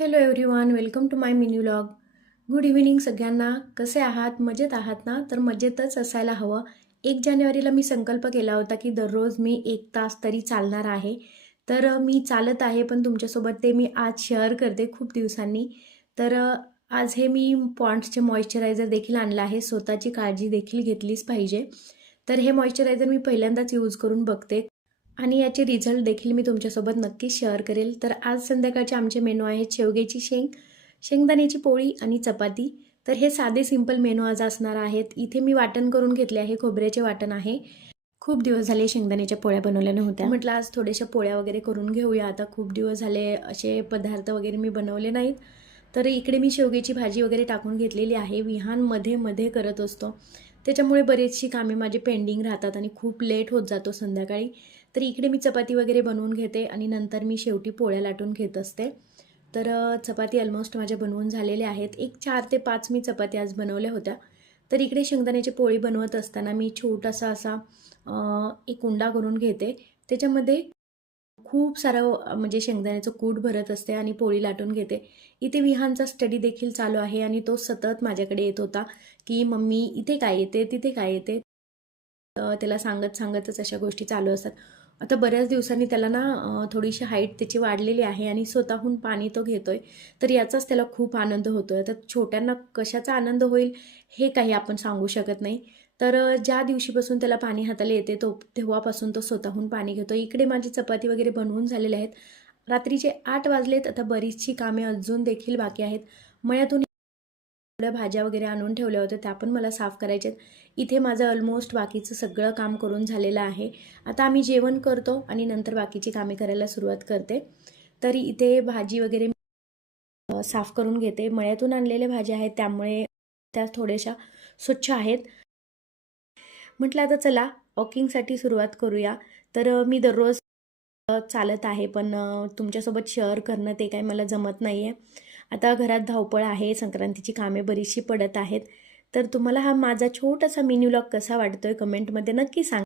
Hello everyone, welcome to my mini vlog. Good evening सगळ्यांना. कसे आहात? मजेत आहात ना? तर मजेतच असायला हवं. 1 जानेवारीला मी संकल्प केला होता की दररोज मी 1 तास तरी चालणार आहे. तर मी चालत आहे, पण तुमच्यासोबत ते मी आज शेअर करते खूप दिवसांनी. तर आज हे मी पॉन्ड्सचे मॉइश्चरायझर देखील आणलं आहे. स्वतःची काळजी देखील घेतलीच पाहिजे. तर हे मॉइश्चरायझर मी पहिल्यांदाच यूज करून बघते आणि याचे रिझल्ट देखील मी तुमच्यासोबत नक्कीच शेअर करेल. तर आज संध्याकाळचे आमचे मेनू आहेत शेवग्याची शेंग, शेंगदाण्याची पोळी आणि चपाती. तर हे साधे सिंपल मेनू आज असणार आहेत. इथे मी वाटण करून घेतले आहे, खोबऱ्याचे वाटण आहे. खूप दिवस झाले शेंगदाण्याच्या पोळ्या बनवल्या नव्हत्या. म्हटलं आज थोड्याशा पोळ्या वगैरे करून घेऊया. आता खूप दिवस झाले असे पदार्थ वगैरे मी बनवले नाहीत. तर इकडे मी शेवग्याची भाजी वगैरे टाकून घेतलेली आहे. विहान मध्ये मध्ये करत असतो, त्याच्यामुळे बरीचशी कामे माझी पेंडिंग राहतात आणि खूप लेट होत जातो संध्याकाळी. तर इकडे मी चपाती वगैरे बनवून घेते आणि नंतर मी शेवटी पोळ्या लाटून घेत असते. तर चपाती ऑलमोस्ट माझ्या बनवून झालेल्या आहेत. एक 4 ते 5 मी चपाती आज बनवल्या होत्या. तर इकडे शेंगदाण्याची पोळी बनवत असताना मी छोटासा असा एक उंडा करून घेते. त्याच्यामध्ये खूप सारं म्हणजे शेंगदाण्याचं कूट भरत असते आणि पोळी लाटून घेते. इथे विहानचा स्टडी देखील चालू आहे आणि तो सतत माझ्याकडे येत होता की मम्मी इथे काय येते, तिथे काय येते. त्याला सांगत सांगतच अशा गोष्टी चालू असतात. आता बऱ्याच दिवसांनी त्याला ना थोडीशी हाईट त्याची वाढलेली आहे आणि स्वतःहून पाणी तो घेतोय. तर याचाच त्याला खूप आनंद होतोय. तर छोट्यांना कशाचा आनंद होईल हे काही आपण सांगू शकत नाही. तर ज्या दिवशीपासून त्याला पाणी हाताला येते तेव्हापासून तो स्वतःहून पाणी घेतो. इकडे माझी चपाती वगैरे बनवून झालेले आहेत. रात्रीचे 8 वाजलेत. आता बरीचशी कामे अजून देखील बाकी आहेत. मळ्यातून थोड्या भाज्या वगैरे आणून ठेवल्या होत्या, त्या पण मला साफ करायच्यात. इथे माझं ऑलमोस्ट बाकीचं सगळं काम करून झालेलं आहे. आता आम्ही जेवण करतो आणि नंतर बाकीची कामे करायला सुरुवात करते. तरी इथे भाजी वगैरे साफ करून घेते. मळ्यातून आणलेल्या भाज्या आहेत, त्यामुळे त्या थोड्याशा स्वच्छ आहेत. म्हटलं आता चला वॉकिंगसाठी सुरुवात करूया. तर मी दररोज चालत आहे, पण तुमच्यासोबत शेअर करणं ते काही मला जमत नाही आहे. आता घरात धावपळ आहे, संक्रांतीची कामे बरीचशी पडत आहेत. तर तुम्हाला हा माझा छोटासा मिनी व्लॉग कसा वाटतोय कमेंटमध्ये नक्की सांगा.